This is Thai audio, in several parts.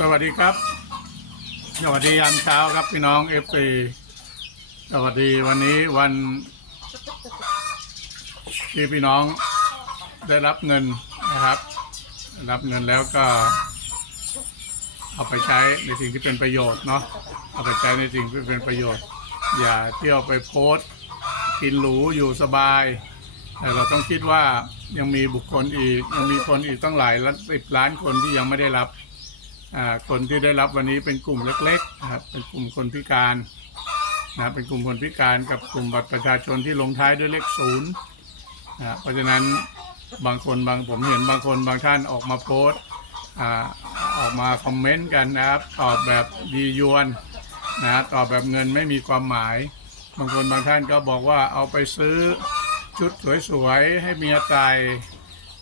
สวัสดีครับ สวัสดียามเช้าครับพี่น้องเอฟซีสวัสดีวันนี้วันที่พี่น้องได้รับเงินนะครับ รับเงินแล้วก็ เอาไปใช้ในสิ่งที่เป็นประโยชน์เนาะเอาไปใช้ในสิ่งที่เป็นประโยชน์ อย่าเที่ยวไปโพสกินหรูอยู่สบายแต่เราต้องคิดว่ายังมีบุคคลอีกยังมีคนอีกตั้งหลายละสิบล้านคนที่ยังไม่ได้รับ คนที่ได้รับวันนี้เป็นกลุ่มเล็กๆนะครับเป็นกลุ่มคนพิการนะเป็นกลุ่มคนพิการกับกลุ่มบัตรประชาชนที่ลงท้ายด้วยเลขศูนย์นะเพราะฉะนั้นบางคนบางผมเห็นบางคนบางท่านออกมาโพสต์อ่าออกมาคอมเมนต์กันนะครับตอบแบบดียวนนะตอบแบบเงินไม่มีความหมาย บางคนบางท่านก็บอกว่าเอาไปซื้อชุดสวยๆให้เมียใส่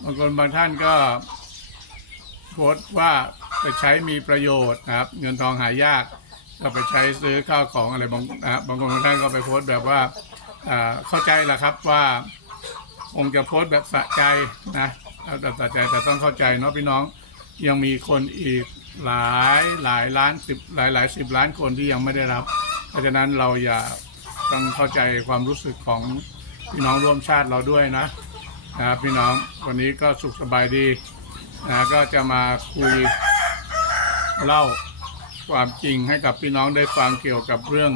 บางคนบางท่านก็โพสต์ว่า ไปใช้มีประโยชน์นะครับ เงินทองหายากก็ไปใช้ซื้อข้าวของอะไรบางนะครับางคนบางท่านก็ไปโพสต์แบบว่าเข้าใจแหละครับว่าคงจะโพสต์แบบสะใจนะแบบสะใจแต่ต้องเข้าใจเนาะพี่น้องยังมีคนอีกหลายหลายล้านสิบหลายหลายสิบล้านคนที่ยังไม่ได้รับ เพราะฉะนั้นเราอย่าต้องเข้าใจความรู้สึกของพี่น้องร่วมชาติเราด้วยนะนะพี่น้องวันนี้ก็สุขสบายดีนะก็จะมาคุย เล่าความจริงให้กับพี่น้องได้ฟังเกี่ยวกับเรื่อง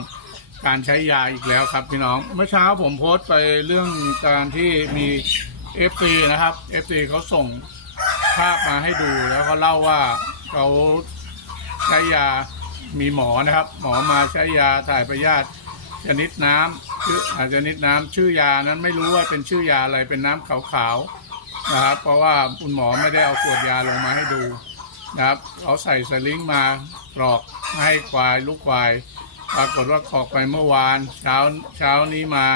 การใช้ยาอีกแล้วครับพี่น้อง เมื่อเช้าผมโพสต์ไปเรื่องการที่มี FC นะครับ FC เขาส่งภาพมาให้ดูแล้วเขาเล่าว่าเขาใช้ยามีหมอนะครับ หมอมาใช้ยาถ่ายพยาธิชนิดน้ำชื่ออาชนิดน้ำชื่อยานั้นไม่รู้ว่าเป็นชื่อยาอะไรเป็นน้ำขาวๆนะครับ เพราะว่าคุณหมอไม่ได้เอาขวดยาลงมาให้ดู นะครับเขาใส่สลิงมากรอกให้ควายลูกควาย ปรากฏว่ากรอกไปเมื่อวาน เช้าเช้านี้มา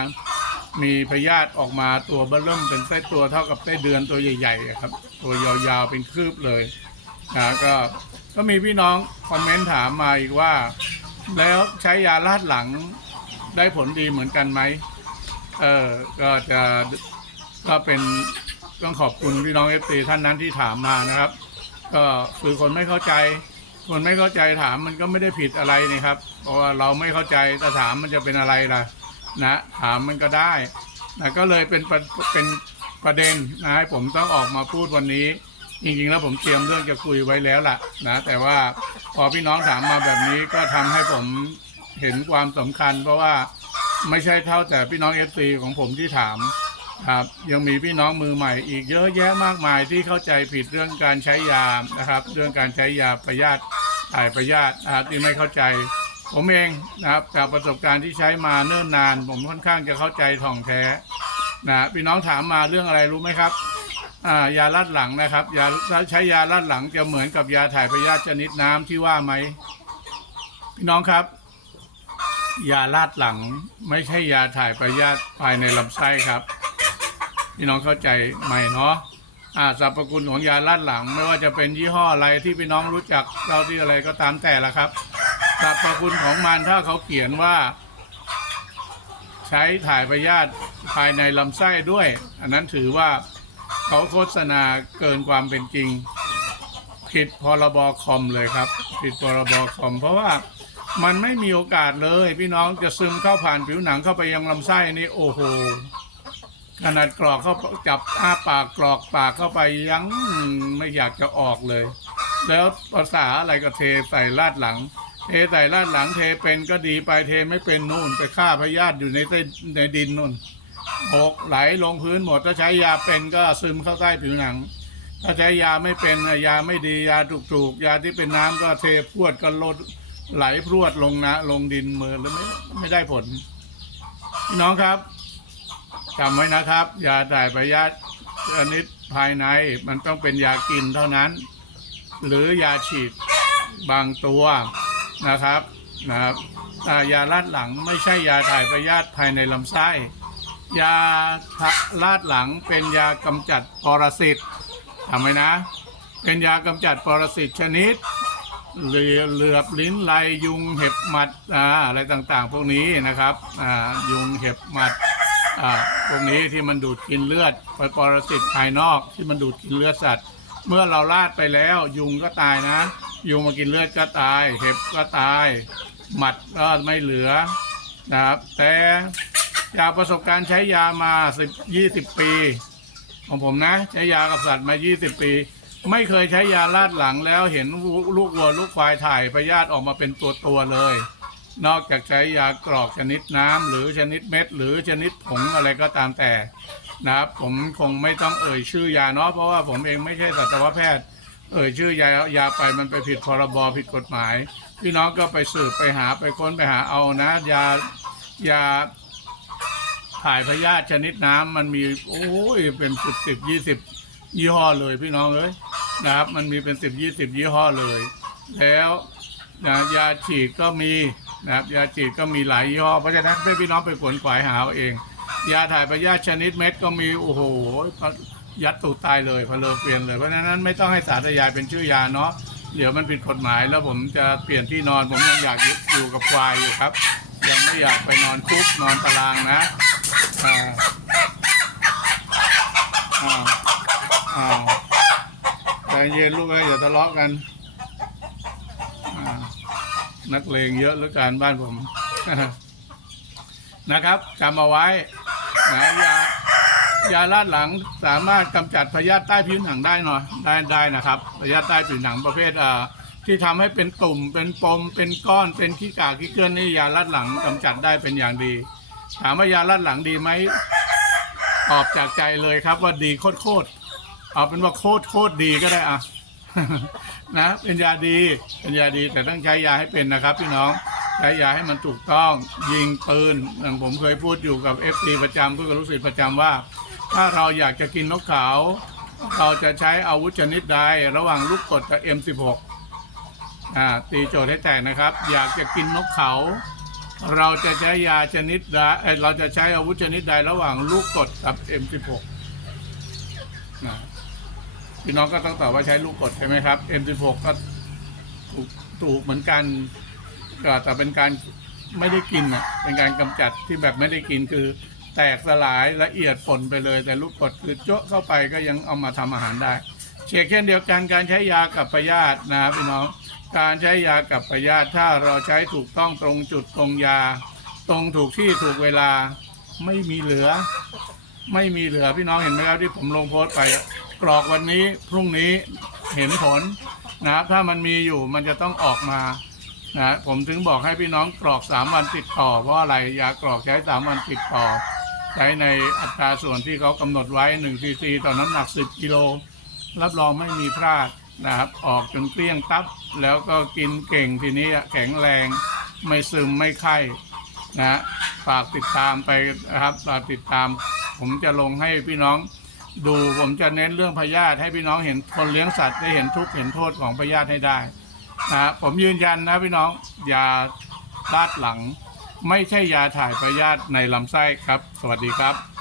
มีพยาธิออกมาตัวเบิ่มเป็นไส้ตัวเท่ากับไส้เดือนตัวใหญ่ๆครับ ตัวยาวๆเป็นคืบเลยนะก็ก็มีพี่น้องคอมเมนต์ถามมาอีกว่า แล้วใช้ยาลาดหลังได้ผลดีเหมือนกันไหมเออก็จะก็เป็นต้องขอบคุณพี่น้องเอฟซีท่านนั้นที่ถามมานะครับ ก็คือคนไม่เข้าใจ คนไม่เข้าใจถามมันก็ไม่ได้ผิดอะไรนี่ครับ เพราะว่าเราไม่เข้าใจแต่ถามมันจะเป็นอะไรล่ะนะถามมันก็ได้นะก็เลยเป็นเป็นประเด็นนะให้ผมต้องออกมาพูดวันนี้ จริงๆแล้วผมเตรียมเรื่องจะคุยไว้แล้วล่ะนะแต่ว่าพอพี่น้องถามมาแบบนี้ก็ทำให้ผมเห็นความสำคัญ เพราะว่าไม่ใช่เท่าแต่พี่น้องเอฟซีของผมที่ถาม ครับยังมีพี่น้องมือใหม่อีกเยอะแยะมากมายที่เข้าใจผิดเรื่องการใช้ยานะครับ เรื่องการใช้ยาประหยัดถ่ายประหยัดนะครับที่ไม่เข้าใจ ผมเองนะครับจากประสบการณ์ที่ใช้มาเนิ่นนาน ผมค่อนข้างจะเข้าใจถ่องแท้นะพี่น้องถามมาเรื่องอะไรรู้ไหมครับยาลาดหลังนะครับยาใช้ยาลาดหลังจะเหมือนกับยาถ่ายพยาธิชนิดน้ำที่ว่าไหมพี่น้องครับ ยาลาดหลังไม่ใช่ยาถ่ายพยาธิภายในลำไส้ครับ พี่น้องเข้าใจไหม่เนาะอ่าสรรพคุณของยาลาดหลัง ไม่ว่าจะเป็นยี่ห้ออะไรที่พี่น้องรู้จักเราที่อะไรก็ตามแต่ละครับสรรพคุณของมันถ้าเขาเขียนว่า ใช้ถ่ายพยาธิภายในลำไส้ด้วย อันนั้นถือว่าเขาโฆษณาเกินความเป็นจริง ผิดพรบคอมเลยครับ ผิดพรบคอม เพราะว่ามันไม่มีโอกาสเลย พี่น้องจะซึมเข้าผ่านผิวหนังเข้าไปยังลำไส้นี่โอ้โห ขนาดกรอกเข้าจับอ้าปากกรอกปากเข้าไปยังไม่อยากจะออกเลย แล้วภาษาอะไรก็เทใส่ลาดหลัง เทใส่ลาดหลังเทเป็นก็ดีไปเทไม่เป็นนู่นไปฆ่าพยาธิอยู่ในใต้ในดินนู่นหกไหลลงพื้นหมดถ้าใช้ยาเป็นก็ซึมเข้าใต้ผิวหนัง ถ้าใช้ยาไม่เป็นยาไม่ดียาถูกๆ ยาที่เป็นน้ำก็เทพรวดก็ลดไหลพรวดลงนะ ลงดินมือแล้วไม่ไม่ได้ผลพี่น้องครับ จำไว้นะครับ ยาถ่ายพยาธิชนิดภายในมันต้องเป็นยากินเท่านั้น หรือยาฉีดบางตัวนะครับนะครับยาลาดหลังไม่ใช่ยาถ่ายพยาธิภายในลำไส้ยาลาดหลังเป็นยากำจัดปรสิตทำไว้นะ เป็นยากำจัดปรสิตชนิดเหลือเหลือบลิ้นไลยุงเห็บหมัดอะไรต่างๆ พวกนี้นะครับยุงเห็บหมัด อ่าพวกนี้ที่มันดูดกินเลือดไปปรสิตภายนอกที่มันดูดกินเลือดสัตว์ เมื่อเราลาดไปแล้ว ยุงก็ตายนะ ยุงมากินเลือดก็ตาย เห็บก็ตาย หมัดก็ไม่เหลือนะครับ แต่จากประสบการณ์ใช้ยามาสิบยี่สิบปี ของผมนะ ใช้ยากับสัตว์มา 20 ปี ไม่เคยใช้ยาลาดหลังแล้วเห็นลูกวัวลูกควายถ่ายพยาธิออกมาเป็นตัวตัวเลย นอกจากใช้ยากรอกชนิดน้ำหรือชนิดเม็ด หรือชนิดผงอะไรก็ตามแต่นะครับผมคงไม่ต้องเอ่ยชื่อยาเนาะเพราะว่าผมเองไม่ใช่สัตวแพทย์ เอ่ยชื่อยายาไปมันไปผิดพรบผิดกฎหมาย พี่น้องก็ไปสืบไปหาไปค้นไปหาเอานะ ยายาถ่ายพยาธิชนิดน้ำมันมีโอ้ยเป็นสิบสิบยี่สิบยี่ห้อเลยพี่น้องเอ้ยนะครับ มันมีเป็นสิบยี่สิบยี่ห้อเลย แล้วนะยาฉีดก็มี นะครับยาฉีดก็มีหลายยี่ห้อเพราะฉะนั้นให้พี่น้องไปขวนขวายหาเอาเอง ยาถ่ายพยาธิชนิดเม็ดก็มีโอ้โหยัดตูดตายเลยพเพลอเปลี่ยนเลยเพราะฉะนั้นไม่ต้องให้สาธยายเป็นชื่อยาเนาะเดี๋ยวมันผิดกฎหมายแล้วผมจะเปลี่ยนที่นอนผมยังอยากอยู่กับควายอยู่ครับ ยังไม่อยากไปนอนคุกนอนตารางนะอ่าอ่าอ่าใจเย็นลูกเอ้ยอย่าทะเลาะกัน นักเลงเยอะเหลือการบ้านผม นะครับจำเอาไว้นะยายาลาดหลังสามารถกำจัดพยาธิใต้ผิวหนังได้หน่อยได้ได้นะครับพยาธิใต้ผิวหนังประเภทอ่าที่ทำให้เป็นตุ่มเป็นปม เป็นก้อนเป็นขี้กากขี้เกลือนนี่ยาลาดหลังกำจัดได้เป็นอย่างดี ถามว่ายาลาดหลังดีไหมตอบจากใจเลยครับว่าดีโคตรโคตรเอาเป็นว่าโคตรโคตรดีก็ได้อะ นะเป็นยาดีเป็นยาดีแต่ต้องใช้ยาให้เป็นนะครับ พี่น้องใช้ยาให้มันถูกต้องยิงปืนอย่างผมเคยพูดอยู่กับเอฟซีประจำพูดกับลูกศิษย์ประจำว่า ถ้าเราอยากจะกินนกเขาเราจะใช้อาวุธชนิดใดระหว่างลูกกดกับ M16 อ่าตีโจทย์ให้แตกนะครับ อยากจะกินนกเขา เราจะใช้ยาชนิดใดเอ่อเราจะใช้อาวุธชนิดใดระหว่างลูกกดกับ M16 นะ พี่น้องก็ต้องตอบว่าใช้ลูกกดใช่ไหมครับ M16 ก็ถูกถูกเหมือนกันก็แต่เป็นการไม่ได้กินอะเป็นการกำจัดที่แบบไม่ได้กินคือ แตกสลายละเอียดฝนไปเลย แต่ลูกกดคือโจ๊ะเข้าไปก็ยังเอามาทำอาหารได้ เช่นเช่นเดียวกันการใช้ยากับพยาธินะครับพี่น้องการใช้ยากับพยาธิถ้าเราใช้ถูกต้องตรงจุดตรงยา ตรงถูกที่ถูกเวลาไม่มีเหลือ ไม่มีเหลือพี่น้องเห็นไหมครับที่ผมลงโพสต์ไป กรอกวันนี้พรุ่งนี้เห็นผลนะครับถ้ามันมีอยู่มันจะต้องออกมานะผมถึงบอกให้พี่น้องกรอกสามวันติดต่อ เพราะอะไรยากรอกใช้สามวันติดต่อ ใช้ในอัตราส่วนที่เขากำหนดไว้1ซีซีต่อน้ำหนัก 10กิโลรับรองไม่มีพลาดนะครับออกจนเกลี้ยงตับ แล้วก็กินเก่งทีนี้แข็งแรง ไม่ซึมไม่ไข้นะฝากติดตามไปนะครับฝากติดตาม ผมจะลงให้พี่น้อง ดูผมจะเน้นเรื่องพยาธิให้พี่น้องเห็นคนเลี้ยงสัตว์ได้เห็นทุกข์เห็นโทษของพยาธิให้ได้นะผมยืนยันนะพี่น้องยาลาดหลัง ไม่ใช่ยาถ่ายพยาธิในลำไส้ครับ สวัสดีครับ